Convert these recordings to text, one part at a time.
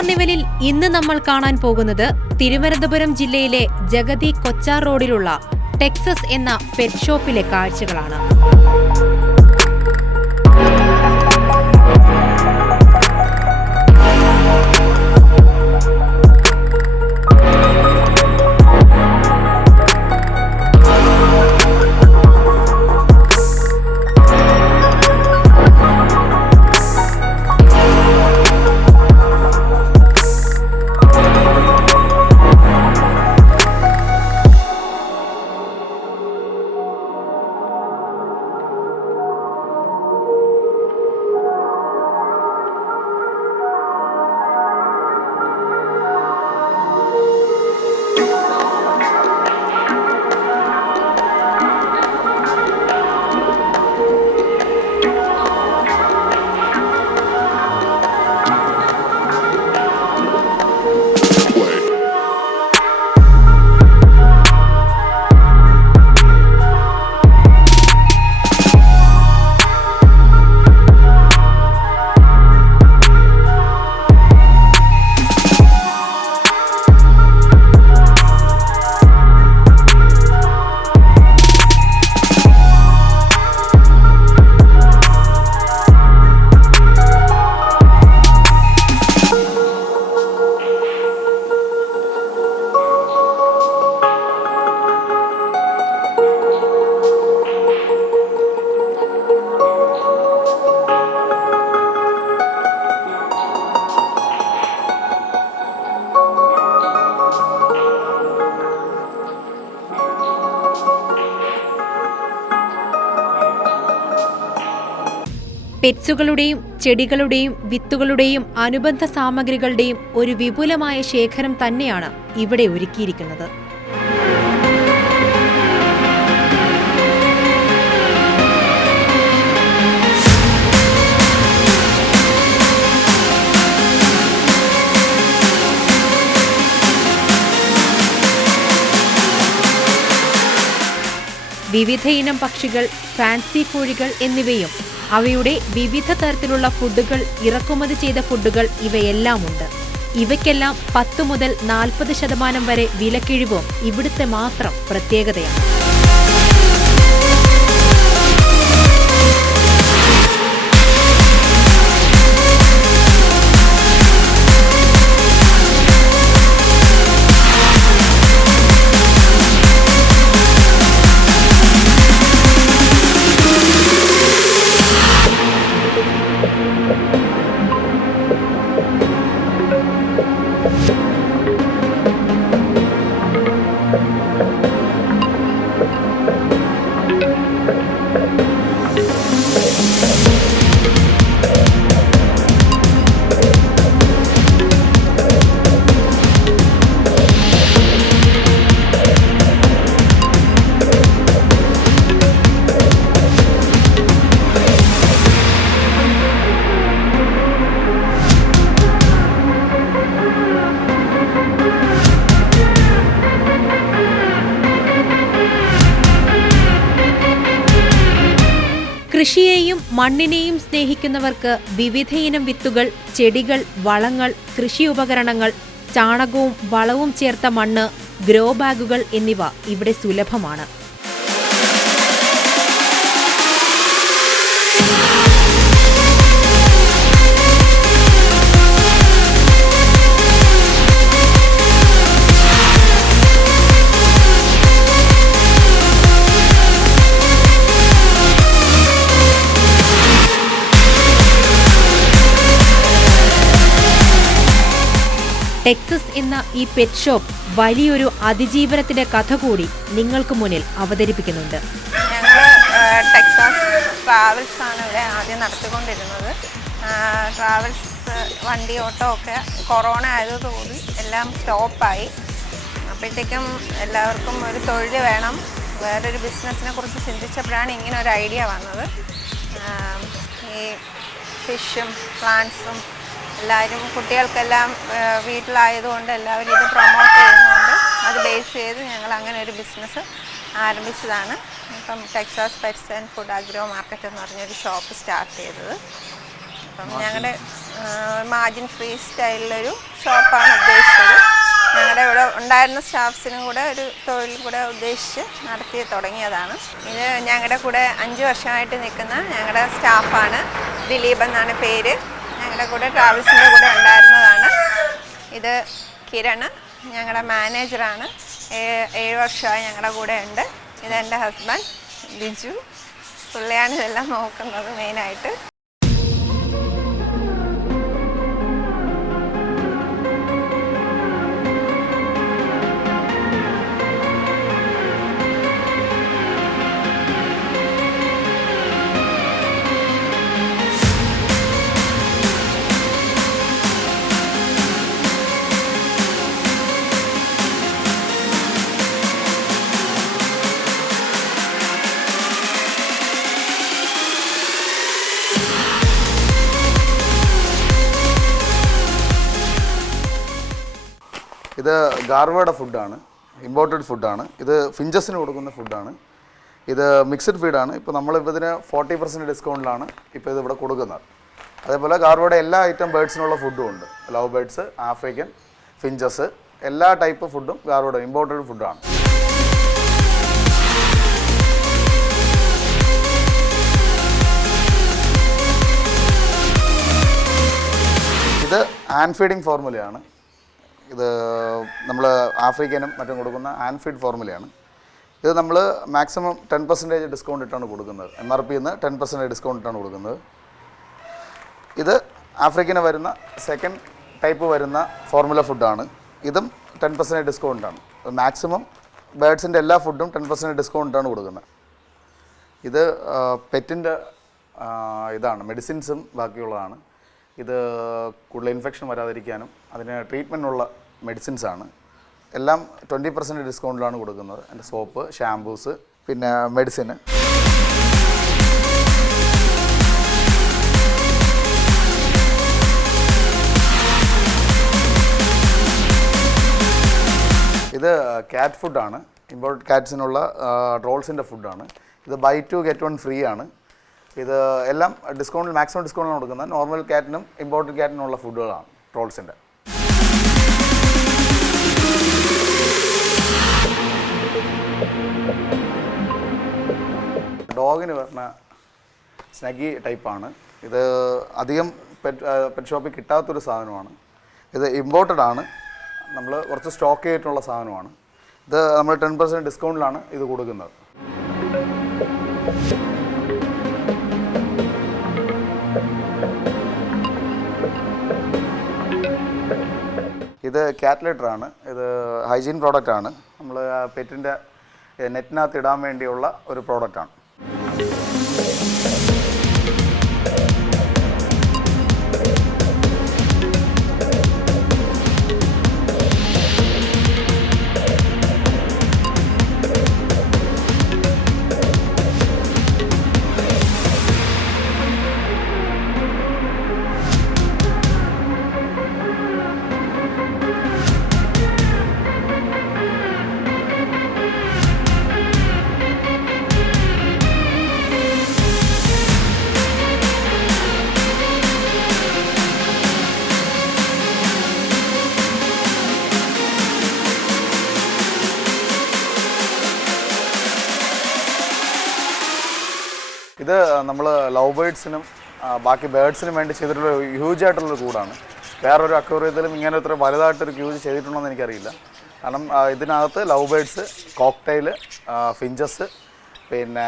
കാർണിവലിൽ ഇന്ന് നമ്മൾ കാണാൻ പോകുന്നത് തിരുവനന്തപുരം ജില്ലയിലെ ജഗതി കൊച്ചാർ റോഡിലുള്ള ടെക്സസ് എന്ന പെറ്റ് ഷോപ്പിലെ കാഴ്ചകളാണ്. പെറ്റ്സുകളുടെയും ചെടികളുടെയും വിത്തുകളുടെയും അനുബന്ധ സാമഗ്രികളുടെയും ഒരു വിപുലമായ ശേഖരം തന്നെയാണ് ഇവിടെ ഒരുക്കിയിരിക്കുന്നത്. വിവിധയിനം പക്ഷികൾ, ഫാൻസി കോഴികൾ എന്നിവയും അവയുടെ വിവിധ തരത്തിലുള്ള ഫുഡുകൾ, ഇറക്കുമതി ചെയ്ത ഫുഡുകൾ ഇവയെല്ലാമുണ്ട്. ഇവയ്ക്കെല്ലാം 10 മുതൽ 40% വരെ വിലക്കിഴിവും ഇവിടുത്തെ മാത്രം പ്രത്യേകതയാണ്. കൃഷിയെയും മണ്ണിനെയും സ്നേഹിക്കുന്നവർക്ക് വിവിധയിനം വിത്തുകൾ, ചെടികൾ, വളങ്ങൾ, കൃഷി ഉപകരണങ്ങൾ, ചാണകവും വളവും ചേർത്ത മണ്ണ്, ഗ്രോ ബാഗുകൾ എന്നിവ ഇവിടെ സുലഭമാണ്. ടെക്സസ് എന്ന ഈ പെറ്റ് ഷോപ്പ് വലിയൊരു അതിജീവനത്തിന്റെ കഥ കൂടി നിങ്ങൾക്ക് മുന്നിൽ അവതരിപ്പിക്കുന്നുണ്ട്. ഞങ്ങൾ ടെക്സാസ് ട്രാവൽസ് ആണ് ഇവിടെ ആദ്യം നടത്തിക്കൊണ്ടിരുന്നത്. ട്രാവൽസ് വണ്ടി ഓട്ടോ ഒക്കെ കൊറോണ ആയതോടുകൂടി എല്ലാം സ്റ്റോപ്പായി. അപ്പോഴത്തേക്കും എല്ലാവർക്കും ഒരു തൊഴിൽ വേണം, വേറൊരു ബിസിനസ്സിനെ കുറിച്ച് ചിന്തിച്ചപ്പോഴാണ് ഇങ്ങനെ ഒരു ഐഡിയ വന്നത്. ഈ ഫിഷും പ്ലാന്റ്സും എല്ലാവരും കുട്ടികൾക്കെല്ലാം വീട്ടിലായതുകൊണ്ട് എല്ലാവരും ഇത് പ്രൊമോട്ട് ചെയ്യുന്നുണ്ട്. അത് ബേസ് ചെയ്ത് ഞങ്ങൾ അങ്ങനെ ഒരു ബിസിനസ് ആരംഭിച്ചതാണ്. ഇപ്പം Texas pets and food agro market എന്ന് പറഞ്ഞൊരു ഷോപ്പ് സ്റ്റാർട്ട് ചെയ്തത്. അപ്പം ഞങ്ങളുടെ മാർജിൻ ഫ്രീ സ്റ്റൈലിലൊരു ഷോപ്പാണ് ഉദ്ദേശിച്ചത്. ഞങ്ങളുടെ ഇവിടെ ഉണ്ടായിരുന്ന സ്റ്റാഫ്സിനും കൂടെ ഒരു തൊഴിൽ കൂടെ ഉദ്ദേശിച്ച് നടത്തി തുടങ്ങിയതാണ്. ഇത് ഞങ്ങളുടെ കൂടെ 5 വർഷമായിട്ട് നിൽക്കുന്ന ഞങ്ങളുടെ സ്റ്റാഫാണ്. ദിലീപ് എന്നാണ് പേര്. ഞങ്ങളുടെ കൂടെ ട്രാവൽസിൻ്റെ കൂടെ ഉണ്ടായിരുന്നതാണ്. ഇത് കിരൺ ഞങ്ങളുടെ മാനേജറാണ്. 7 വർഷമായി ഞങ്ങളുടെ കൂടെ ഉണ്ട്. ഇതെൻ്റെ ഹസ്ബൻഡ് ബിജു. പുള്ളിയാണ് ഇതെല്ലാം നോക്കുന്നത് മെയിനായിട്ട്. ഇത് ഗാർവയുടെ ഫുഡാണ്, ഇമ്പോർട്ടഡ് ഫുഡാണ്. ഇത് ഫിഞ്ചസിന് കൊടുക്കുന്ന ഫുഡാണ്. ഇത് മിക്സഡ് ഫീഡാണ്. ഇപ്പോൾ നമ്മളിപ്പോൾ ഇതിന് 40% ഡിസ്കൗണ്ടിലാണ് ഇപ്പോൾ ഇത് ഇവിടെ കൊടുക്കുന്നത്. അതേപോലെ ഗാർവയുടെ എല്ലാ ഐറ്റം ബേഡ്സിനുള്ള ഫുഡും ഉണ്ട്. ലവ് ബേഡ്സ്, ആഫ്രിക്കൻ, ഫിഞ്ചസ്, എല്ലാ ടൈപ്പ് ഫുഡും ഗാർവയുടെ ഇമ്പോർട്ടഡ് ഫുഡാണ്. ഇത് ഹാൻഡ് ഫീഡിങ് ഫോർമുലയാണ്. ഇത് നമ്മൾ ആഫ്രിക്കനും മറ്റും കൊടുക്കുന്ന ഹാൻഡ് ഫീഡ് ഫോർമുലയാണ്. ഇത് നമ്മൾ മാക്സിമം 10% ഡിസ്കൗണ്ട് ഇട്ടാണ് കൊടുക്കുന്നത്. MRPന്ന് 10% ഡിസ്കൗണ്ട് ഇട്ടാണ് കൊടുക്കുന്നത്. ഇത് ആഫ്രിക്കന് വരുന്ന സെക്കൻഡ് ടൈപ്പ് വരുന്ന ഫോർമുല ഫുഡാണ്. ഇതും 10% ഡിസ്കൗണ്ടാണ്. മാക്സിമം ബേഡ്സിൻ്റെ എല്ലാ ഫുഡും 10% ഡിസ്കൗണ്ടിട്ടാണ് കൊടുക്കുന്നത്. ഇത് പെറ്റിൻ്റെ ഇതാണ്, മെഡിസിൻസും ബാക്കിയുള്ളതാണ്. ഇത് കൂടുതൽ ഇൻഫെക്ഷൻ വരാതിരിക്കാനും അതിന് ട്രീറ്റ്മെൻറ്റിനുള്ള മെഡിസിൻസാണ്. എല്ലാം 20% ഡിസ്കൗണ്ടിലാണ് കൊടുക്കുന്നത്. എൻ്റെ സോപ്പ്, ഷാംപൂസ്, പിന്നെ മെഡിസിന്. ഇത് ക്യാറ്റ് ഫുഡാണ്. ഇമ്പോർട്ടഡ് ക്യാറ്റ്സിനുള്ള ട്രോൾസിൻ്റെ ഫുഡാണ്. ഇത് ബൈ 2 get 1 ഫ്രീ ആണ്. ഇത് എല്ലാം ഡിസ്കൗണ്ടിൽ, മാക്സിമം ഡിസ്കൗണ്ടിലാണ് കൊടുക്കുന്നത്. Normal ക്യാറ്റിനും imported ക്യാറ്റിനുള്ള ഫുഡുകളാണ് ട്രോൾസിൻ്റെ. ഡോഗിന് വരുന്ന സ്നഗി ടൈപ്പാണ്. ഇത് അധികം പെറ്റ് ഷോപ്പിൽ കിട്ടാത്തൊരു സാധനമാണ്. ഇത് ഇമ്പോർട്ടഡ് ആണ്. നമ്മൾ കുറച്ച് സ്റ്റോക്ക് ചെയ്തിട്ടുള്ള സാധനമാണ്. ഇത് നമ്മൾ 10% ഡിസ്കൗണ്ടിലാണ് ഇത് കൊടുക്കുന്നത്. ഇത് ക്യാറ്റ് ലിറ്ററാണ്. ഇത് ഹൈജീൻ പ്രോഡക്റ്റാണ്. നമ്മൾ പെറ്റിൻ്റെ നെറ്റിനകത്ത് ഇടാൻ വേണ്ടിയുള്ള ഒരു പ്രോഡക്റ്റാണ്. ഇത് നമ്മൾ ലവ് ബേഡ്സിനും ബാക്കി ബേഡ്സിനും വേണ്ടി ചെയ്തിട്ടുള്ള ഹ്യൂജ് ആയിട്ടുള്ളൊരു കൂടാണ്. വേറൊരു അക്വേറിയത്തിലും ഇങ്ങനെ ഇത്ര വലുതായിട്ടൊരു ഹ്യൂജ് ചെയ്തിട്ടുണ്ടോ എന്ന് എനിക്കറിയില്ല. കാരണം ഇതിനകത്ത് ലവ് ബേഡ്സ്, കോക്ടെയിൽ, ഫിഞ്ചസ്, പിന്നെ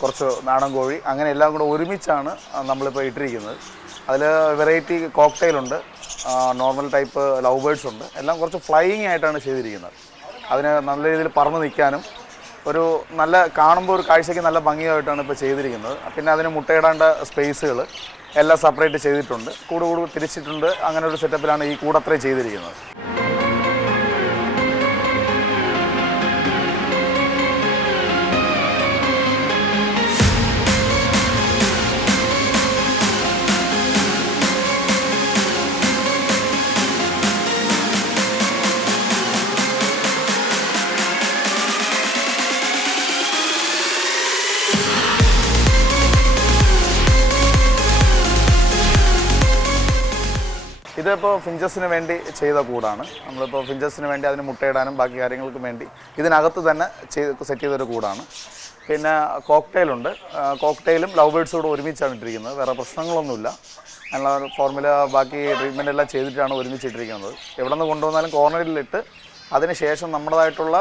കുറച്ച് നാടൻ കോഴി, അങ്ങനെ എല്ലാം കൂടെ ഒരുമിച്ചാണ് നമ്മളിപ്പോൾ ഇട്ടിരിക്കുന്നത്. അതിൽ വെറൈറ്റി കോക്ടെയിലുണ്ട്, നോർമൽ ടൈപ്പ് ലവ് ബേഡ്സ് ഉണ്ട്. എല്ലാം കുറച്ച് ഫ്ലൈയിങ് ആയിട്ടാണ് ചെയ്തിരിക്കുന്നത്. അതിന് നല്ല രീതിയിൽ പറന്ന് നിൽക്കാനും ഒരു നല്ല കാണുമ്പോൾ ഒരു കാഴ്ചയ്ക്ക് നല്ല ഭംഗിയായിട്ടാണ് ഇപ്പോൾ ചെയ്തിരിക്കുന്നത്. പിന്നെ അതിന് മുട്ടയിടേണ്ട സ്പേസുകൾ എല്ലാം സെപ്പറേറ്റ് ചെയ്തിട്ടുണ്ട്. കൂട് തിരിച്ചിട്ടുണ്ട്. അങ്ങനെ ഒരു സെറ്റപ്പിലാണ് ഈ കൂടത്രയും ചെയ്തിരിക്കുന്നത്. ഇതിപ്പോൾ ഫിഞ്ചസിന് വേണ്ടി ചെയ്ത കൂടാണ്. നമ്മളിപ്പോൾ ഫിഞ്ചസിന് വേണ്ടി അതിന് മുട്ടയിടാനും ബാക്കി കാര്യങ്ങൾക്കും വേണ്ടി ഇതിനകത്ത് തന്നെ സെറ്റ് ചെയ്തൊരു കൂടാണ്. പിന്നെ കോക്ടെയിലുണ്ട്. കോക്ടെയിലും ലവ് ബേർഡ്സും കൂടെ ഒരുമിച്ചാണ് ഇട്ടിരിക്കുന്നത്. വേറെ പ്രശ്നങ്ങളൊന്നുമില്ല. അതിനുള്ള ഫോർമുല ബാക്കി ട്രീറ്റ്മെൻ്റ് എല്ലാം ചെയ്തിട്ടാണ് ഒരുമിച്ചിട്ടിരിക്കുന്നത്. എവിടെ നിന്ന് കൊണ്ടുവന്നാലും കോർണറിലിട്ട് അതിന് ശേഷം നമ്മുടേതായിട്ടുള്ള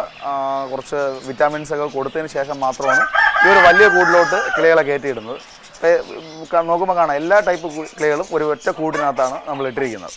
കുറച്ച് വിറ്റാമിൻസൊക്കെ കൊടുത്തതിന് ശേഷം മാത്രമാണ് ഈ ഒരു വലിയ കൂടിലോട്ട് കിളികളെ കയറ്റിയിടുന്നത്. നോക്കുമ്പോൾ കാണാം എല്ലാ ടൈപ്പ് കിളികളും ഒരു ഒറ്റ കൂടിനകത്താണ് നമ്മൾ ഇട്ടിരിക്കുന്നത്.